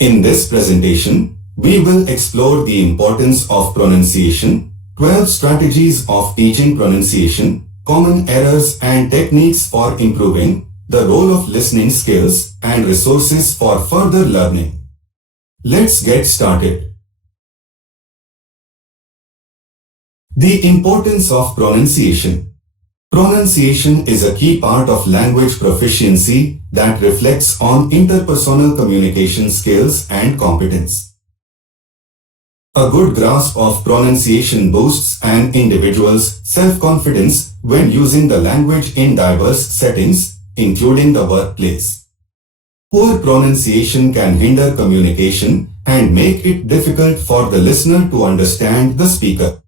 In this presentation, we will explore the importance of pronunciation, 12 strategies of teaching pronunciation, common errors and techniques for improving, the role of listening skills, and resources for further learning. Let's get started. The importance of pronunciation. Pronunciation is a key part of language proficiency that reflects on interpersonal communication skills and competence. A good grasp of pronunciation boosts an individual's self-confidence when using the language in diverse settings, including the workplace. Poor pronunciation can hinder communication and make it difficult for the listener to understand the speaker.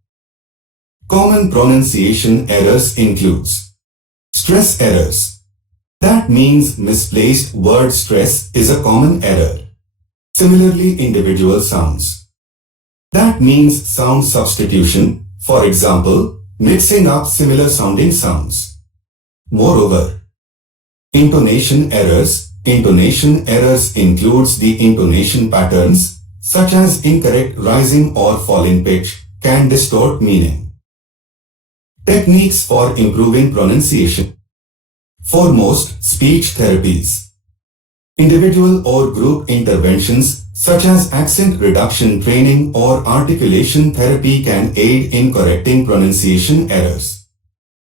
Common pronunciation errors includes stress errors. That means misplaced word stress is a common error. Similarly, individual sounds. That means sound substitution, for example, mixing up similar sounding sounds. Moreover, intonation errors. Intonation errors includes the intonation patterns, such as incorrect rising or falling pitch, can distort meaning. Techniques for improving pronunciation. Foremost, speech therapies. Individual or group interventions such as accent reduction training or articulation therapy can aid in correcting pronunciation errors.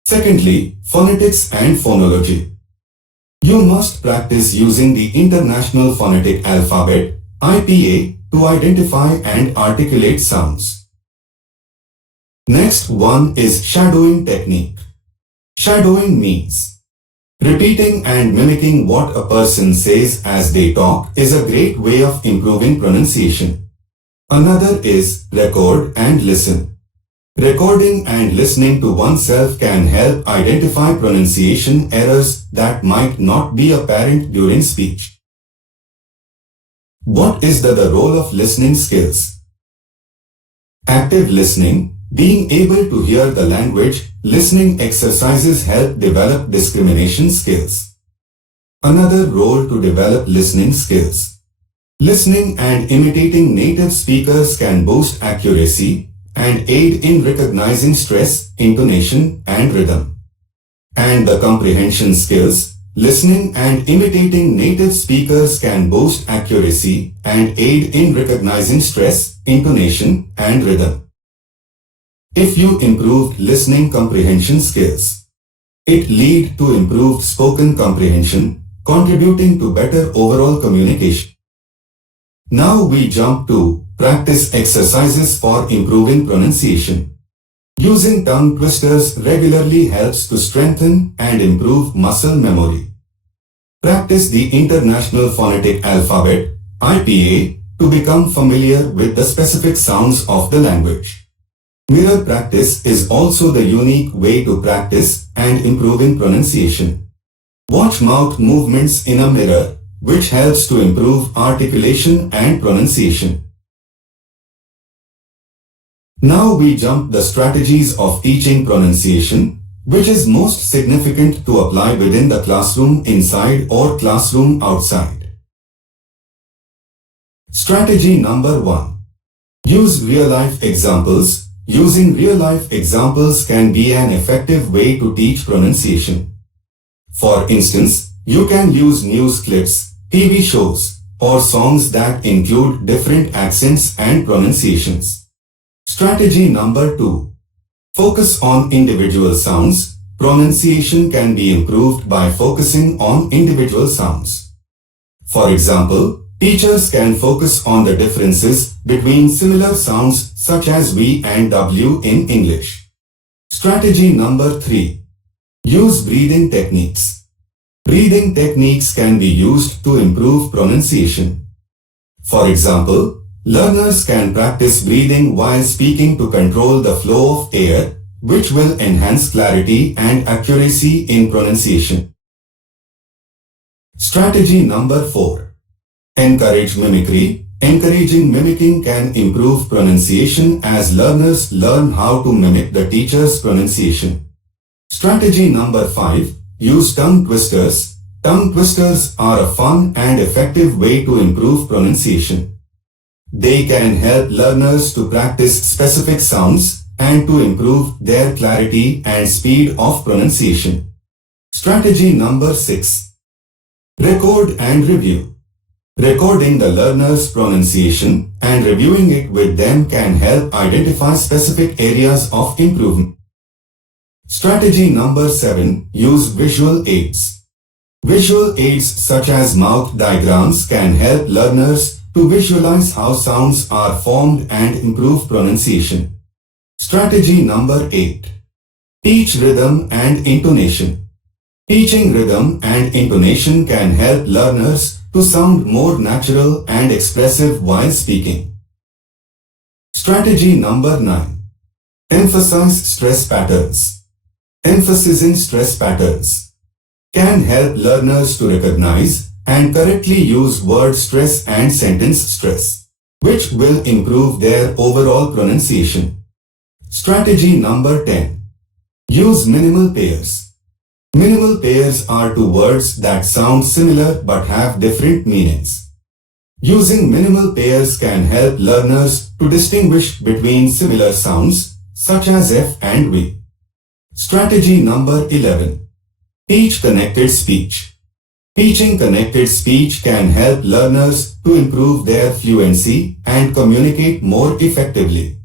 Secondly, phonetics and phonology. You must practice using the International Phonetic Alphabet, IPA, to identify and articulate sounds. Next one is shadowing technique. Shadowing means repeating and mimicking what a person says as they talk is a great way of improving pronunciation. Another is record and listen. Recording and listening to oneself can help identify pronunciation errors that might not be apparent during speech. What is the role of listening skills? Active listening. Being able to hear the language, listening exercises help develop discrimination skills. Another role to develop listening skills. Listening and imitating native speakers can boost accuracy and aid in recognizing stress, intonation, and rhythm. And the comprehension skills. Listening and imitating native speakers can boost accuracy and aid in recognizing stress, intonation, and rhythm. If you improved listening comprehension skills, it lead to improved spoken comprehension, contributing to better overall communication. Now we jump to practice exercises for improving pronunciation. Using tongue twisters regularly helps to strengthen and improve muscle memory. Practice the International Phonetic Alphabet, IPA, to become familiar with the specific sounds of the language. Mirror practice is also the unique way to practice and improving pronunciation. Watch mouth movements in a mirror, which helps to improve articulation and pronunciation. Now we jump the strategies of teaching pronunciation, which is most significant to apply within the classroom inside or classroom outside. Strategy number 1. Use real-life examples. Using real-life examples can be an effective way to teach pronunciation. For instance, you can use news clips, TV shows, or songs that include different accents and pronunciations. Strategy number 2. Focus on individual sounds. Pronunciation can be improved by focusing on individual sounds. For example, teachers can focus on the differences between similar sounds such as V and W in English. Strategy number 3. Use breathing techniques. Breathing techniques can be used to improve pronunciation. For example, learners can practice breathing while speaking to control the flow of air, which will enhance clarity and accuracy in pronunciation. Strategy number 4. Encourage mimicry. Encouraging mimicking can improve pronunciation as learners learn how to mimic the teacher's pronunciation. Strategy number 5. Use tongue twisters. Tongue twisters are a fun and effective way to improve pronunciation. They can help learners to practice specific sounds and to improve their clarity and speed of pronunciation. Strategy number 6. Record and review. Recording the learner's pronunciation and reviewing it with them can help identify specific areas of improvement. Strategy number 7. Use visual aids. Visual aids such as mouth diagrams can help learners to visualize how sounds are formed and improve pronunciation. Strategy number 8. Teach rhythm and intonation. Teaching rhythm and intonation can help learners to sound more natural and expressive while speaking. Strategy number 9. Emphasize stress patterns. Emphasizing stress patterns can help learners to recognize and correctly use word stress and sentence stress, which will improve their overall pronunciation. Strategy number 10. Use minimal pairs. Minimal pairs are two words that sound similar but have different meanings. Using minimal pairs can help learners to distinguish between similar sounds such as F and V. Strategy number 11. Teach connected speech. Teaching connected speech can help learners to improve their fluency and communicate more effectively.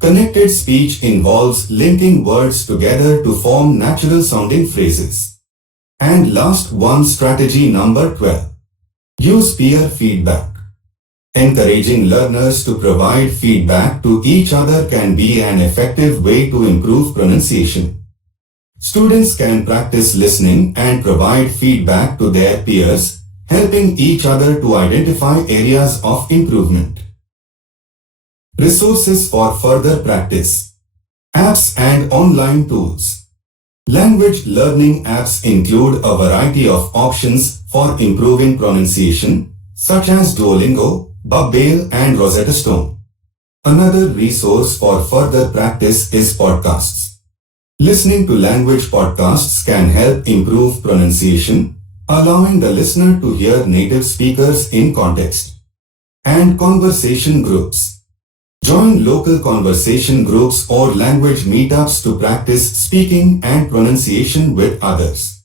Connected speech involves linking words together to form natural-sounding phrases. And last one, strategy number 12. Use peer feedback. Encouraging learners to provide feedback to each other can be an effective way to improve pronunciation. Students can practice listening and provide feedback to their peers, helping each other to identify areas of improvement. Resources for further practice. Apps and online tools. Language learning apps include a variety of options for improving pronunciation, such as Duolingo, Babbel, and Rosetta Stone. Another resource for further practice is podcasts. Listening to language podcasts can help improve pronunciation, allowing the listener to hear native speakers in context. And conversation groups. Join local conversation groups or language meetups to practice speaking and pronunciation with others.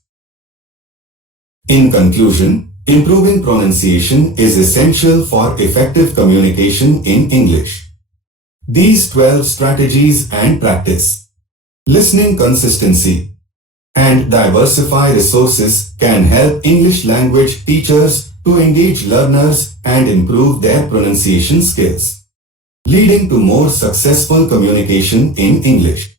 In conclusion, improving pronunciation is essential for effective communication in English. These 12 strategies and practice, listening consistency, and diversify resources can help English language teachers to engage learners and improve their pronunciation skills, leading to more successful communication in English.